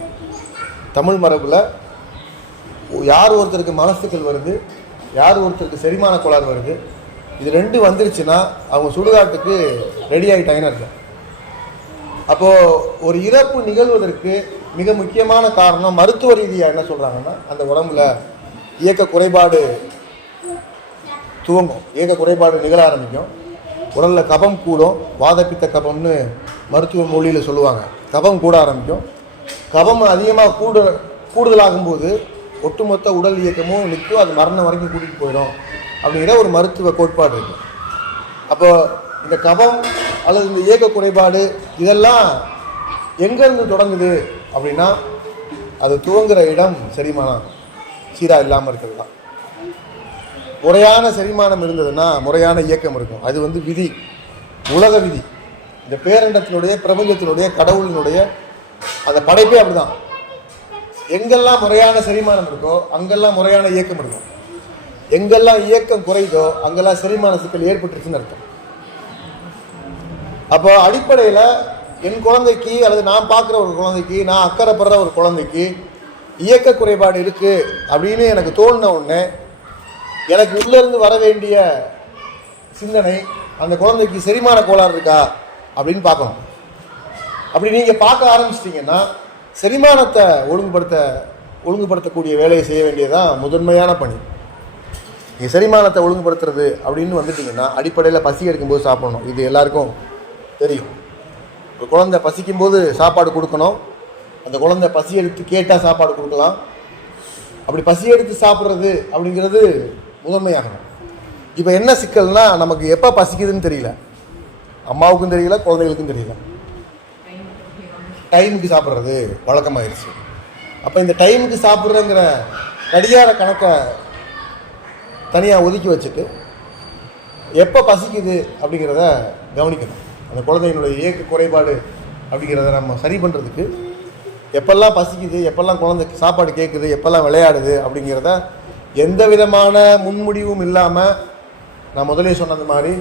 தமிழ் மரபில் யார் ஒருத்தருக்கு மலச்சிக்கல் வருது, யார் ஒருத்தருக்கு செரிமான கோளாறு வருது, இது 2 வந்துருச்சுன்னா அவங்க சுடுகாட்டுக்கு ரெடி ஆகிட்டாங்கன்னு அர்த்தம். அப்போது ஒரு இறப்பு நிகழ்வதற்கு மிக முக்கியமான காரணம் மருத்துவ ரீதியாக என்ன சொல்கிறாங்கன்னா, அந்த உடம்புல இயக்க குறைபாடு துவங்கும், இயக்க குறைபாடு நிகழ ஆரம்பிக்கும். உடலில் கபம் கூடும், வாதப்பித்த கபம்னு மருத்துவ மொழியில் சொல்லுவாங்க. கபம் கூட ஆரம்பிக்கும். கபம் அதிகமாக கூடுதலாகும்போது ஒட்டுமொத்த உடல் இயக்கமும் நிற்கும், அது மரணம் வரைக்கும் கூட்டிகிட்டு போயிடும் அப்படிங்கிற ஒரு மருத்துவ கோட்பாடு இருக்குது. அப்போ இந்த கபம் அல்லது இந்த இயக்க குறைபாடு இதெல்லாம் எங்கேருந்து தொடங்குது அப்படின்னா, அது துவங்குகிற இடம் செரிமானம் சீராக இல்லாமல் இருக்கிறது தான். முறையான செரிமானம் இருந்ததுன்னா முறையான இயக்கம் இருக்கும். அது விதி, உலக விதி. இந்த பேரண்டத்தினுடைய பிரபஞ்சத்தினுடைய கடவுளினுடைய அந்த படைப்பே அப்படிதான். எங்கெல்லாம் முறையான செரிமானம் இருக்கோ அங்கெல்லாம் முறையான இயக்கம் இருக்கும். எங்கெல்லாம் இயக்கம் குறைதோ அங்கெல்லாம் செரிமான சிக்கல் ஏற்பட்டுருச்சுன்னு அர்த்தம். அப்போ அடிப்படையில் என் குழந்தைக்கு அல்லது நான் பார்க்குற ஒரு குழந்தைக்கு, நான் அக்கறைப்படுற ஒரு குழந்தைக்கு இயக்க குறைபாடு இருக்குது அப்படின்னு எனக்கு தோணின உடனே எனக்கு உள்ளேருந்து வர வேண்டிய சிந்தனை, அந்த குழந்தைக்கு செரிமான கோளாறு இருக்கா அப்படின்னு பார்க்கணும். அப்படி நீங்கள் பார்க்க ஆரம்பிச்சிட்டிங்கன்னா செரிமானத்தை ஒழுங்குபடுத்தக்கூடிய வேலையை செய்ய வேண்டியதுதான் முதன்மையான பணி. நீங்கள் செரிமானத்தை ஒழுங்குபடுத்துறது அப்படின்னு வந்துட்டிங்கன்னா அடிப்படையில் பசி எடுக்கும்போது சாப்பிடணும். இது எல்லாருக்கும் தெரியும். ஒரு குழந்தை பசிக்கும்போது சாப்பாடு கொடுக்கணும். அந்த குழந்தை பசி எடுத்து கேட்டால் சாப்பாடு கொடுக்கலாம். அப்படி பசி எடுத்து சாப்பிட்றது அப்படிங்கிறது முதன்மையாகணும். இப்போ என்ன சிக்கல்னா, நமக்கு எப்போ பசிக்குதுன்னு தெரியல, அம்மாவுக்கும் தெரியல, குழந்தைகளுக்கும் தெரியல. டைமுக்கு சாப்பிட்றது வழக்கமாகிடுச்சு. அப்போ இந்த டைமுக்கு சாப்பிட்றங்கிற கடிகார கணக்கை தனியாக ஒதுக்கி வச்சுட்டு எப்போ பசிக்குது அப்படிங்கிறத கவனிக்கணும். அந்த குழந்தைகளுடைய இயக்க குறைபாடு அப்படிங்கிறத நம்ம சரி பண்ணுறதுக்கு எப்பெல்லாம் பசிக்குது, எப்பெல்லாம் குழந்தை சாப்பாடு கேட்குது, எப்பெல்லாம் விளையாடுது அப்படிங்கிறத எந்த விதமான முன்முடிவும் இல்லாமல் நான் முதலே சொன்னது மாதிரி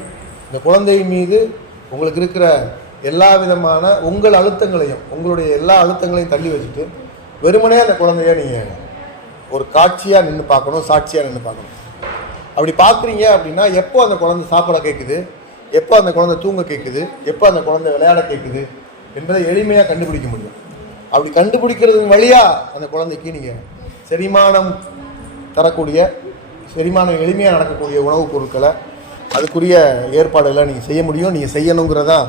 இந்த குழந்தை மீது உங்களுக்கு இருக்கிற எல்லா விதமான உங்கள் அழுத்தங்களையும், உங்களுடைய எல்லா அழுத்தங்களையும் தள்ளி வச்சுட்டு வெறுமனே அந்த குழந்தைய நீங்கள் ஒரு காட்சியாக நின்று பார்க்கணும், சாட்சியாக நின்று பார்க்கணும். அப்படி பார்க்குறீங்க அப்படின்னா எப்போ அந்த குழந்தை சாப்பிட கேட்குது, எப்போ அந்த குழந்தை தூங்க கேட்குது, எப்போ அந்த குழந்தை விளையாட கேட்குது என்பதை எளிமையாக கண்டுபிடிக்க முடியும். அப்படி கண்டுபிடிக்கிறது வழியாக அந்த குழந்தைக்கு நீங்கள் செரிமானம் தரக்கூடிய, செரிமானம் எளிமையாக நடக்கக்கூடிய உணவுப் பொருட்களை அதுக்குரிய ஏற்பாடுகளை நீங்கள் செய்ய முடியும். நீங்கள் செய்யணுங்கிறதா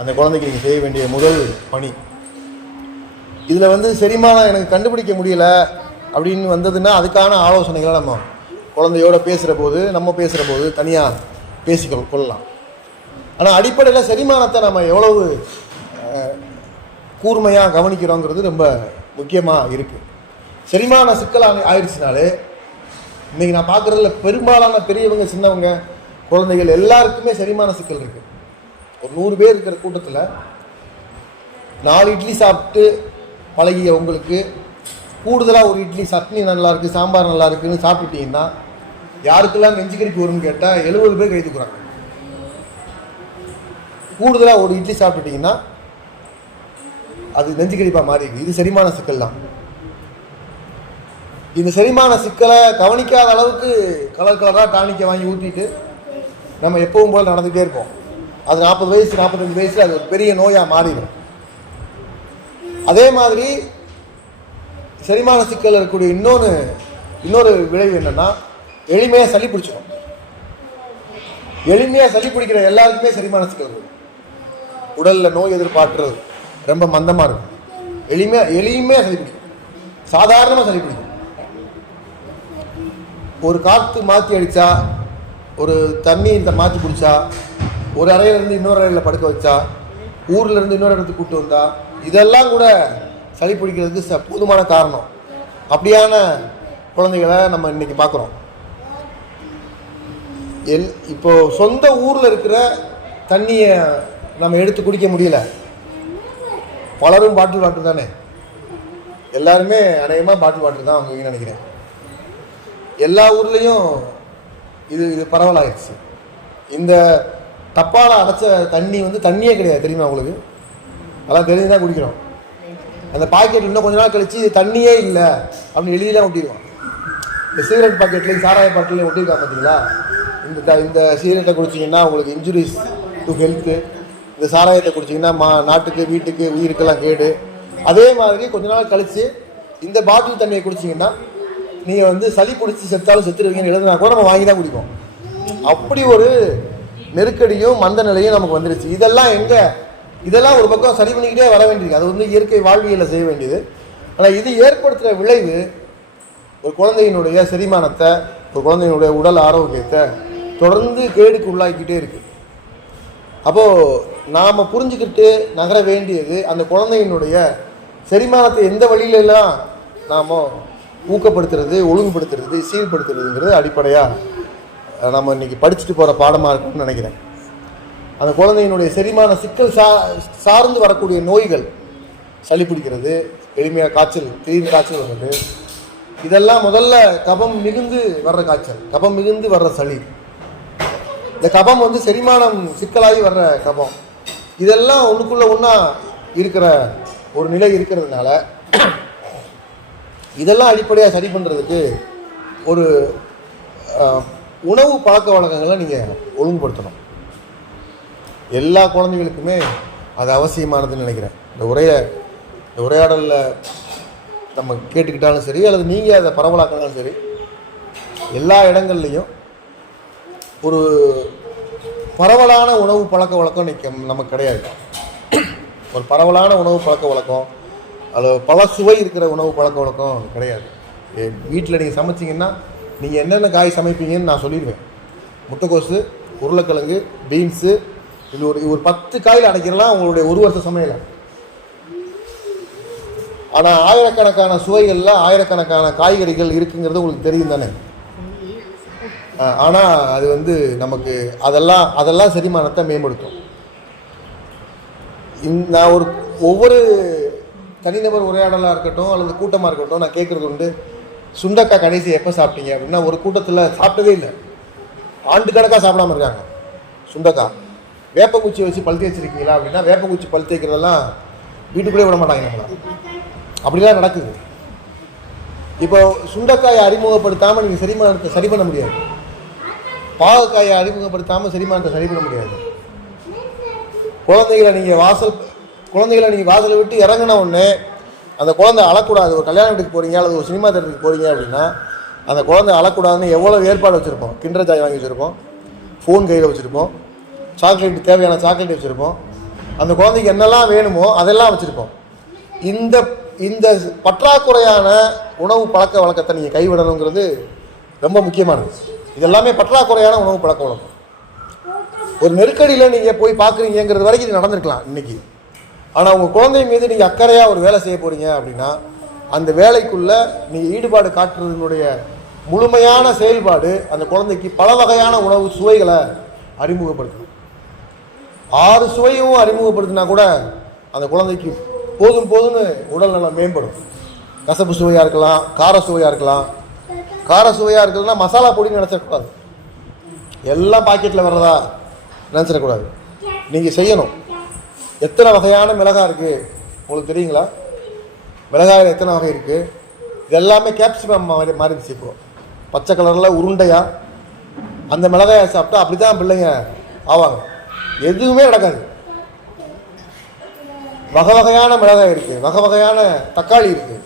அந்த குழந்தைக்கு நீங்கள் செய்ய வேண்டிய முதல் பணி. இதில் செரிமானம் எனக்கு கண்டுபிடிக்க முடியல அப்படின்னு வந்ததுன்னா அதுக்கான ஆலோசனைகளை நம்ம குழந்தையோட பேசுகிற போது தனியாக பேசிக்கொள்ளலாம். ஆனால் அடிப்படையில் செரிமானத்தை நம்ம எவ்வளவு கூர்மையாக கவனிக்கிறோங்கிறது ரொம்ப முக்கியமாக இருக்குது. செரிமான சிக்கல் ஆயிடுச்சுனாலே இன்றைக்கி நான் பார்க்குறதுல பெரும்பாலான பெரியவங்க, சின்னவங்க, குழந்தைகள் எல்லாருக்குமே செரிமான சிக்கல் இருக்குது. ஒரு 100 பேர் இருக்கிற கூட்டத்தில் 4 இட்லி சாப்பிட்டு பழகிய உங்களுக்கு கூடுதலாக ஒரு இட்லி சட்னி நல்லா இருக்குது, சாம்பார் நல்லா இருக்குதுன்னு சாப்பிட்டுட்டீங்கன்னா யாருக்கெல்லாம் நெஞ்சுக்கறிக்கு வரும்னு கேட்டால் 70 பேர் கை தூக்குறாங்க. கூடுதலாக ஒரு இட்லி சாப்பிட்டுட்டிங்கன்னா அது நெஞ்சுக்கறிப்பாக மாறி இருக்குது. இது செரிமான சிக்கல் தான். இந்த செரிமான சிக்கலை கவனிக்காத அளவுக்கு கலர் கலராக டானிக்கை வாங்கி ஊற்றிட்டு நம்ம எப்பவும் போல் நடந்துகிட்டே இருப்போம். அது 40 வயசு 45 வயசில் அது ஒரு பெரிய நோயாக மாறிடும். அதே மாதிரி செரிமான சிக்கல் இருக்கக்கூடிய இன்னொரு விளைவு என்னென்னா எளிமையாக சளி பிடிச்சிடும். எளிமையாக சளி பிடிக்கிற எல்லாருக்குமே செரிமான சிக்கல் இருக்கும். உடலில் நோய் எதிர்பார்க்கிறது ரொம்ப மந்தமாக இருக்கும். எளிமையாக சளி பிடிக்கும், சாதாரணமாக சளி பிடிக்கும். ஒரு காற்று மாற்றி அடித்தா, ஒரு தண்ணி மாற்றி குடித்தா, ஒரு அறையிலேருந்து இன்னொரு அறையில் படுக்க வச்சா, ஊர்லேருந்து இன்னொரு இடத்துக்கு கூப்பிட்டு வந்தா, இதெல்லாம் கூட சளி பிடிக்கிறதுக்கு போதுமான காரணம். அப்படியான குழந்தைகளை நம்ம இன்றைக்கி பார்க்குறோம். இப்போ சொந்த ஊரில் இருக்கிற தண்ணியை நம்ம எடுத்து குடிக்க முடியல. பலரும் பாட்டில் வாட்டர் தானே, எல்லாருமே அநேகமாக பாட்டில் வாட்டர் தான் அவங்க நினைக்கிறேன். எல்லா ஊர்லேயும் இது பரவலாகிடுச்சு. இந்த டப்பாவில் அடைச்ச தண்ணி தண்ணியே கிடையாது, தெரியுமா உங்களுக்கு? அதெல்லாம் தெரிஞ்சு தான் குடிக்கிறோம். அந்த பாக்கெட் இன்னும் கொஞ்ச நாள் கழிச்சு தண்ணியே இல்லை அப்படின்னு எழுதிலாம் ஒட்டிடுவான். இந்த சிகரெட் பாக்கெட்லேயும் சாராய பாட்டிலையும் ஒட்டியிருக்காங்க பார்த்தீங்களா? இந்த சிகரெட்டை குடிச்சிங்கன்னா உங்களுக்கு இன்ஜுரிஸ் டு ஹெல்த்து, இந்த சாராயத்தை குடிச்சிங்கன்னா நாட்டுக்கு, வீட்டுக்கு, உயிருக்கெல்லாம் கேடு. அதே மாதிரி கொஞ்ச நாள் கழித்து இந்த பாட்டில் தண்ணியை குடிச்சிங்கன்னா நீங்கள் சளி பிடிச்சி செத்தாலும் செத்துருவீங்கன்னு எழுதுனா கூட நம்ம வாங்கி தான் குடிப்போம். அப்படி ஒரு நெருக்கடியும் மந்த நிலையும் நமக்கு வந்துருச்சு. இதெல்லாம் ஒரு பக்கம் சரி பண்ணிக்கிட்டே வர வேண்டியது. அது இயற்கை வாழ்வியலில் செய்ய வேண்டியது. ஆனால் இது ஏற்படுத்துகிற விளைவு ஒரு குழந்தையினுடைய செரிமானத்தை, ஒரு குழந்தையினுடைய உடல் ஆரோக்கியத்தை தொடர்ந்து கேடுக்கு உள்ளாக்கிட்டே இருக்குது. அப்போது நாம் புரிஞ்சுக்கிட்டு நகர வேண்டியது அந்த குழந்தையினுடைய செரிமானத்தை எந்த வழியிலெல்லாம் நாம் ஊக்கப்படுத்துறது, ஒழுங்குபடுத்துறது, சீர்படுத்துறதுங்கிறது அடிப்படையாக நம்ம இன்றைக்கி படிச்சுட்டு போகிற பாடமாக இருக்குன்னு நினைக்கிறேன். அந்த குழந்தையினுடைய செரிமான சிக்கல் சார்ந்து வரக்கூடிய நோய்கள், சளி பிடிக்கிறது, எளிமையாக காய்ச்சல், திடீர்னு காய்ச்சல் வர்றது, இதெல்லாம் முதல்ல கபம் மிகுந்து வர்ற காய்ச்சல், கபம் மிகுந்து வர்ற சளி. இந்த கபம் செரிமானம் சிக்கலாகி வர்ற கபம், இதெல்லாம் ஒன்றுக்குள்ளே ஒன்றா இருக்கிற ஒரு நிலை இருக்கிறதுனால இதெல்லாம் அடிப்படையாக சரி பண்ணுறதுக்கு ஒரு உணவு பழக்க வழக்கங்களை நீங்கள் ஒழுங்குபடுத்தணும். எல்லா குழந்தைகளுக்குமே அது அவசியமானதுன்னு நினைக்கிறேன். இந்த உரையாடலில் நம்ம கேட்டுக்கிட்டாலும் சரி, அல்லது நீங்கள் அதை பரவலாக்கினாலும் சரி, எல்லா இடங்கள்லையும் ஒரு பரவலான உணவு பழக்க வழக்கம் நமக்கு கிடையாது. ஒரு பரவலான உணவு பழக்க வழக்கம், அதில் பல சுவை இருக்கிற உணவு பழக்க வழக்கம் கிடையாது. வீட்டில் நீங்கள் சமைச்சிங்கன்னா நீங்கள் என்னென்ன காய் சமைப்பீங்கன்னு நான் சொல்லிடுவேன். முட்டைக்கோசு, உருளைக்கிழங்கு, பீன்ஸு, இது ஒரு 10 காயில் அடைக்கிறலாம் உங்களுடைய ஒரு வருஷ சமையலை. ஆனால் ஆயிரக்கணக்கான சுவைகளில் ஆயிரக்கணக்கான காய்கறிகள் இருக்குங்கிறது உங்களுக்கு தெரியும் தானே. ஆனால் அது நமக்கு அதெல்லாம் செரிமானத்தை மேம்படுத்தும். நான் ஒவ்வொரு தனிநபர் உரையாடலாக இருக்கட்டும் அல்லது கூட்டமாக இருக்கட்டும், நான் கேட்குறது உண்டு, சுண்டக்காய் கடைசி எப்போ சாப்பிட்டீங்க அப்படின்னா ஒரு கூட்டத்தில் சாப்பிட்டதே இல்லை, ஆண்டு கணக்காக சாப்பிடாம இருக்காங்க. சுண்டக்காய் வேப்பங்குச்சி வச்சு பழுத்தி வச்சுருக்கீங்களா அப்படின்னா வேப்பங்குச்சி பழுத்தி வைக்கிறதெல்லாம் வீட்டுக்குள்ளே விட மாட்டாங்க நம்மளா, அப்படிலாம் நடக்குது. இப்போ சுண்டைக்காயை அறிமுகப்படுத்தாமல் நீங்கள் செரிமானத்தை சரி பண்ண முடியாது, பாகக்காயை அறிமுகப்படுத்தாமல் செரிமானத்தை சரி பண்ண முடியாது. குழந்தைகளை நீங்கள் வாசலை விட்டு இறங்கின உடனே அந்த குழந்தை அழக்கூடாது. ஒரு கல்யாண வீட்டுக்கு போகிறீங்க அல்லது ஒரு சினிமா தேட்டருக்கு போகிறீங்க அப்படின்னா அந்த குழந்தை அழக்கூடாதுன்னு எவ்வளோ ஏற்பாடு வச்சுருப்போம். கிண்டர் ஜாய் வாங்கி வச்சுருப்போம், ஃபோன் கையில் வச்சுருப்போம், சாக்லேட் தேவையான சாக்லேட் வச்சுருப்போம், அந்த குழந்தைக்கு என்னெல்லாம் வேணுமோ அதெல்லாம் வச்சுருப்போம். இந்த இந்த பற்றாக்குறையான உணவு பழக்க வழக்கத்தை நீங்கள் கைவிடணுங்கிறது ரொம்ப முக்கியமானது. இதெல்லாமே பற்றாக்குறையான உணவு பழக்க வழக்கம். ஒரு நெருக்கடியில் நீங்கள் போய் பார்க்குறீங்கிறது வரைக்கும் இது நடந்திருக்கலாம் இன்றைக்கி. ஆனால் உங்கள் குழந்தை மீது நீங்கள் அக்கறையாக ஒரு வேலை செய்ய போகிறீங்க அப்படின்னா அந்த வேலைக்குள்ளே நீங்கள் ஈடுபாடு காட்டுறதுனுடைய முழுமையான செயல்பாடு அந்த குழந்தைக்கு பல வகையான உணவு சுவைகளை அறிமுகப்படுத்தணும். 6 சுவையும் அறிமுகப்படுத்தினா கூட அந்த குழந்தைக்கு போதும்னு உடல் நலம் மேம்படும். கசப்பு சுவையாக இருக்கலாம், கார சுவையாக இருக்கலாம். கார சுவையாக இருக்கிறதுனா மசாலா பொடின்னு நினச்சிடக்கூடாது, எல்லாம் பாக்கெட்டில் வர்றதா நினச்சிடக்கூடாது. நீங்கள் செய்யணும். எத்தனை வகையான மிளகாய் இருக்குது உங்களுக்கு தெரியுங்களா? மிளகாயில் எத்தனை வகை இருக்குது? இது எல்லாமே கேப்சிகம் மாறிடுச்சு. இப்போ பச்சை கலரில் உருண்டையாக அந்த மிளகாயை சாப்பிட்டா அப்படி தான் பிள்ளைங்க ஆவாங்க. எதுவுமே நடக்காது. வகை வகையான மிளகாய் இருக்குது, வகை வகையான தக்காளி இருக்குது.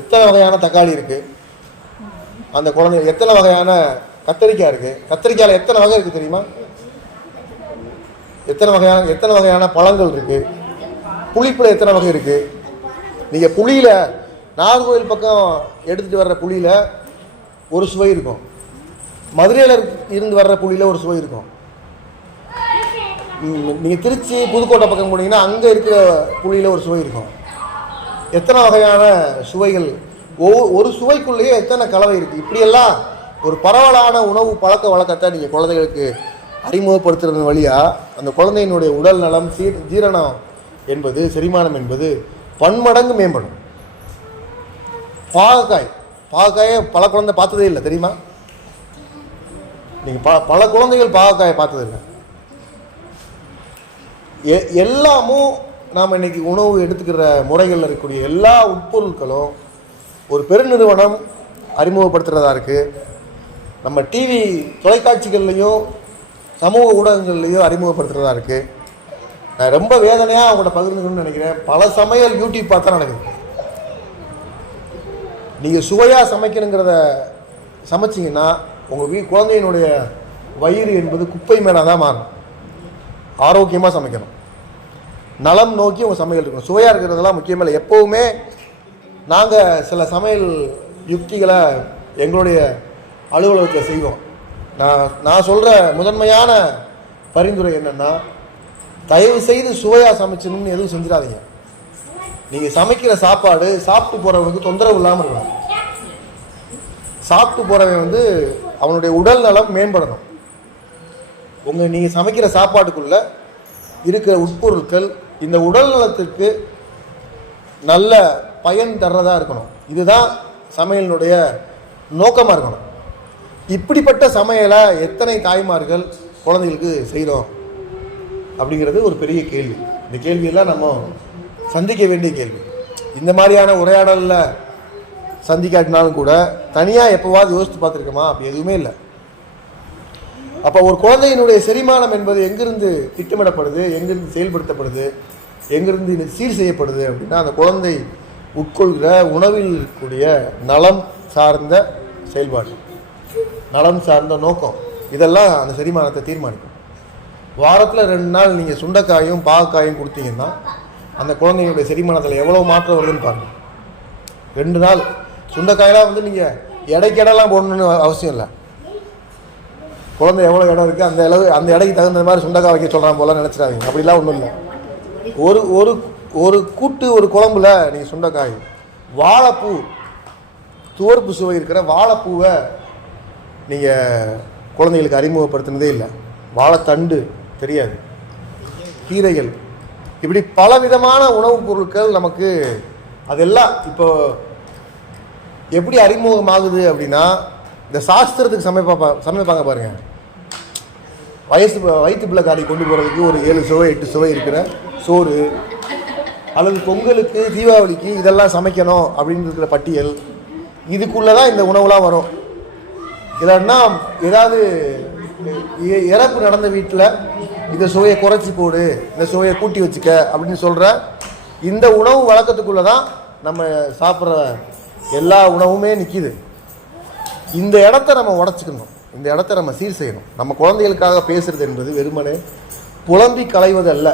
எத்தனை வகையான தக்காளி இருக்குது அந்த குழந்தை? எத்தனை வகையான கத்திரிக்காய் இருக்குது? கத்திரிக்காயில் எத்தனை வகை இருக்குது தெரியுமா? எத்தனை வகையான பழங்கள் இருக்குது? புளிப்பில் எத்தனை வகை இருக்குது? நீங்கள் புளியில் நாகர்கோவில் பக்கம் எடுத்துகிட்டு வர்ற புளியில் ஒரு சுவை இருக்கும், மதுரையில் இருந்து வர்ற புளியில் ஒரு சுவை இருக்கும். நீங்கள் திருச்சி புதுக்கோட்டை பக்கம் போனீங்கன்னா அங்கே இருக்கிற புளியில் ஒரு சுவை இருக்கும். எத்தனை வகையான சுவைகள், ஒரு சுவைக்குள்ளேயே எத்தனை கலவை இருக்குது. இப்படியெல்லாம் ஒரு பரவலான உணவு பழக்க வழக்கத்தை நீங்கள் குழந்தைகளுக்கு அறிமுகப்படுத்துறது வழியாக அந்த குழந்தையினுடைய உடல் நலம், ஜீரணம் என்பது, செரிமானம் என்பது பன்மடங்கு மேம்படும். பாகக்காயை பல குழந்தை பார்த்ததே இல்லை தெரியுமா? நீங்கள் பல குழந்தைகள் பாகக்காயை பார்த்ததில்லை. எல்லாமும் நாம் இன்றைக்கி உணவு எடுத்துக்கிற முறைகளில் இருக்கக்கூடிய எல்லா உட்பொருட்களும் ஒரு பெருநிறுவனம் அறிமுகப்படுத்துகிறதா இருக்குது. நம்ம டிவி தொலைக்காட்சிகள்லையும் சமூக ஊடகங்கள்லையும் அறிமுகப்படுத்துகிறதா இருக்குது. நான் ரொம்ப வேதனையாக அவங்கள்ட்ட பகிர்ந்துக்கணும்னு நினைக்கிறேன். பல சமையல் யூடியூப் பார்த்தா நடக்குது. நீங்கள் சுவையாக சமைக்கணுங்கிறத சமைச்சிங்கன்னா உங்கள் குழந்தையினுடைய வயிறு என்பது குப்பை மேடாக தான் மாறும். ஆரோக்கியமாக சமைக்கணும், நலம் நோக்கி உங்கள் சமையல் இருக்கணும். சுவையாக இருக்கிறதெல்லாம் முக்கியமாக இல்லை. எப்போவுமே நாங்கள் சில சமையல் யுக்திகளை எங்களுடைய அலுவலகத்தில் செய்வோம். நான் சொல்கிற முதன்மையான பரிந்துரை என்னென்னா, தயவு செய்து சுவையாக சமைச்சணும்னு எதுவும் செஞ்சிடாதீங்க. நீங்கள் சமைக்கிற சாப்பாடு சாப்பிட்டு போகிறவனுக்கு தொந்தரவு இல்லாமல் இருக்கணும். சாப்பிட்டு போகிறவன் அவனுடைய உடல் நலம் மேம்படணும். நீங்கள் சமைக்கிற சாப்பாட்டுக்குள்ளே இருக்கிற உட்பொருட்கள் இந்த உடல் நலத்திற்கு நல்ல பயன் தர்றதா இருக்கணும். இதுதான் சமையலினுடைய நோக்கமாக இருக்கணும். இப்படிப்பட்ட சமையலை எத்தனை தாய்மார்கள் குழந்தைகளுக்கு செய்கிறோம் அப்படிங்கிறது ஒரு பெரிய கேள்வி. இந்த கேள்வியெல்லாம் நம்ம சந்திக்க வேண்டிய கேள்வி. இந்த மாதிரியான உரையாடலில் சந்திக்காட்டினாலும் கூட தனியாக எப்போவாது யோசித்து பார்த்துருக்கோமா? அப்படி எதுவுமே இல்லை. அப்போ ஒரு குழந்தையினுடைய செரிமானம் என்பது எங்கிருந்து திட்டமிடப்படுது, எங்கிருந்து செயல்படுத்தப்படுது, எங்கிருந்து சீர் செய்யப்படுது அப்படின்னா அந்த குழந்தை உட்கொள்கிற உணவில் இருக்கக்கூடிய நலம் சார்ந்த செயல்பாடு, நலம் சார்ந்த நோக்கம், இதெல்லாம் அந்த செரிமானத்தை தீர்மானிக்கும். வாரத்தில் 2 நாள் நீங்கள் சுண்டைக்காயும் பாகக்காயும் கொடுத்தீங்கன்னா அந்த குழந்தைங்களுடைய செரிமானத்தில் எவ்வளோ மாற்றம் வருதுன்னு பாருங்கள். 2 நாள் சுண்டைக்காயெல்லாம் நீங்கள் எடைக்கெடலாம் போடணுன்னு அவசியம் இல்லை. குழந்தை எவ்வளோ இடம் இருக்குது அந்த எடைக்கு தகுந்த மாதிரி சுண்டைக்காய் வைக்க சொல்கிறான் போல நினச்சிடாதீங்க. அப்படிலாம் ஒன்றும் இல்லை. ஒரு கூட்டு ஒரு குழம்புல நீங்கள் சுண்டைக்காய், வாழைப்பூ, துவர்ப்பு சுவை இருக்கிற வாழைப்பூவை நீங்கள் குழந்தைகளுக்கு அறிமுகப்படுத்தினதே இல்லை. வாழைத்தண்டு தெரியாது, கீரைகள், இப்படி பலவிதமான உணவுப் பொருட்கள் நமக்கு அதெல்லாம் இப்போ எப்படி அறிமுகமாகுது அப்படின்னா, இந்த சாஸ்திரத்துக்கு சமைப்பாங்க பாருங்க. வயிற்று பிள்ளைக்காரி கொண்டு போகிறதுக்கு ஒரு 7 சுவை 8 சுவை இருக்கிற சோறு, அல்லது பொங்கலுக்கு தீபாவளிக்கு இதெல்லாம் சமைக்கணும் அப்படின்னு இருக்கிற பட்டியல், இதுக்குள்ளே தான் இந்த உணவுலாம் வரும். இல்லைன்னா ஏதாவது இறப்பு நடந்த வீட்டில் இந்த சுவையை குறைச்சி போடு, இந்த சுவையை கூட்டி வச்சுக்க அப்படின்னு சொல்கிற இந்த உணவு வழக்கத்துக்குள்ளே தான் நம்ம சாப்பிட்ற எல்லா உணவுமே நிற்கிது. இந்த இடத்த நம்ம உடச்சிக்கணும், இந்த இடத்த நம்ம சீர் செய்யணும். நம்ம குழந்தைகளுக்காக பேசுகிறது என்பது வெறுமனே புலம்பி களைவது அல்ல.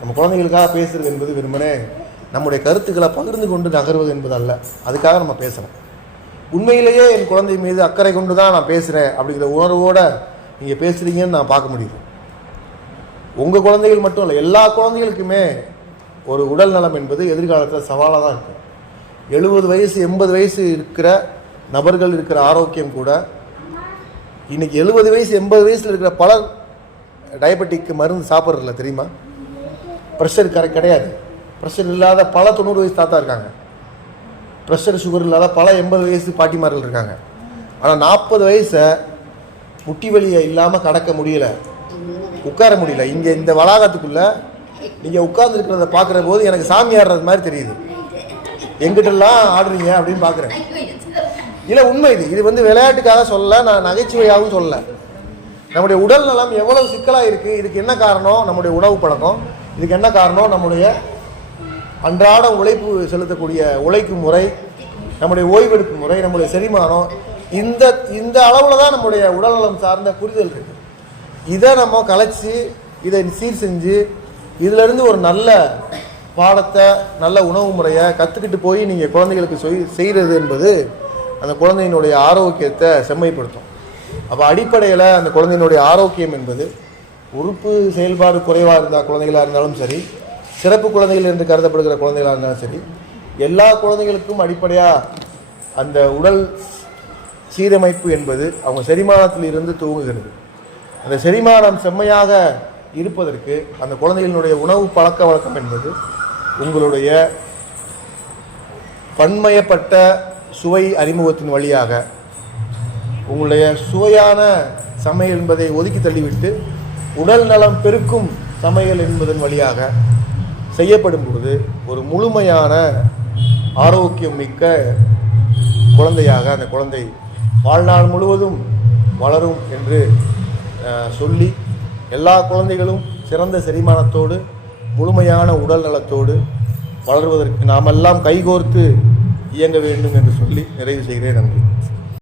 நம்ம குழந்தைகளுக்காக பேசுகிறது என்பது வெறுமனே நம்முடைய கருத்துக்களை பகிர்ந்து கொண்டு நகர்வது என்பது அல்ல. அதுக்காக நம்ம பேசணும். உண்மையிலேயே என் குழந்தை மீது அக்கறை கொண்டு தான் நான் பேசுகிறேன் அப்படிங்கிற உணர்வோடு நீங்கள் பேசுகிறீங்கன்னு நான் பார்க்க முடியுது. உங்கள் குழந்தைகள் மட்டும் இல்லை, எல்லா குழந்தைகளுக்குமே ஒரு உடல் நலம் என்பது எதிர்காலத்தில் சவாலாக தான் இருக்கும். 70 வயசு 80 வயசு இருக்கிற நபர்கள் இருக்கிற ஆரோக்கியம் கூட இன்றைக்கி 70 வயசு 80 வயசில் இருக்கிற பலர் டயபெட்டிக்கு மருந்து சாப்பிட்றதில்ல தெரியுமா? ப்ரெஷர் கிடையாது. ப்ரெஷர் இல்லாத பல 90 வயசு தாத்தா இருக்காங்க. ப்ரெஷர் சுகர் இல்லாத பல 80 வயசு பாட்டிமார்கள் இருக்காங்க. ஆனால் 40 வயசை முட்டி வலியை இல்லாமல் கடக்க முடியல, உட்கார முடியல. இங்கே இந்த வளாகத்துக்குள்ளே நீங்கள் உட்கார்ந்துருக்கிறத பார்க்குற போது எனக்கு சாமி ஆடுறது மாதிரி தெரியுது. எங்கிட்டெல்லாம் ஆடுறீங்க அப்படின்னு பார்க்குறேன். இல்லை, உண்மை இது வந்து விளையாட்டுக்காக சொல்ல, நான் நகைச்சுவையாகவும் சொல்ல. நம்முடைய உடல் நலம் எவ்வளவு சிக்கலாக இருக்குது. இதுக்கு என்ன காரணம்? நம்முடைய உணவு பழக்கம். இதுக்கு என்ன காரணம்? நம்முடைய அன்றாட உழைப்பு செலுத்தக்கூடிய உழைக்கும் முறை, நம்முடைய ஓய்வெடுக்கும் முறை, நம்முடைய செரிமானம். இந்த அளவில் தான் நம்முடைய உடல்நலம் சார்ந்த புரிதல் இருக்குது. இதை நம்ம கலைச்சி இதை சீர் செஞ்சு இதிலிருந்து ஒரு நல்ல பாடத்தை, நல்ல உணவு முறையை கற்றுக்கிட்டு போய் நீங்கள் குழந்தைகளுக்கு செய்கிறது என்பது அந்த குழந்தையினுடைய ஆரோக்கியத்தை செம்மைப்படுத்தும். அப்போ அடிப்படையில் அந்த குழந்தையினுடைய ஆரோக்கியம் என்பது உறுப்பு செயல்பாடு குறைவாக இருந்தால் குழந்தைகளாக இருந்தாலும் சரி, சிறப்பு குழந்தைகள் என்று கருதப்படுகிற குழந்தைகளாக இருந்தாலும் சரி, எல்லா குழந்தைகளுக்கும் அடிப்படையாக அந்த உடல் சீரமைப்பு என்பது அவங்க செரிமானத்தில் இருந்து துவங்குகிறது. அந்த செரிமானம் செம்மையாக இருப்பதற்கு அந்த குழந்தைகளினுடைய உணவு பழக்க வழக்கம் என்பது உங்களுடைய பன்மையப்பட்ட சுவை அறிமுகத்தின் வழியாக, உங்களுடைய சுவையான சமையல் என்பதை ஒதுக்கி தள்ளிவிட்டு உடல் நலம் பெருக்கும் சமையல் என்பதன் வழியாக செய்யப்படும் பொழுது ஒரு முழுமையான ஆரோக்கியம் மிக்க குழந்தையாக அந்த குழந்தை வாழ்நாள் முழுவதும் வளரும் என்று சொல்லி, எல்லா குழந்தைகளும் சிறந்த செரிமானத்தோடு முழுமையான உடல் நலத்தோடு வளர்வதற்கு நாமெல்லாம் கைகோர்த்து இயங்க வேண்டும் என்று சொல்லி நிறைவு செய்கிறேன். நன்றி.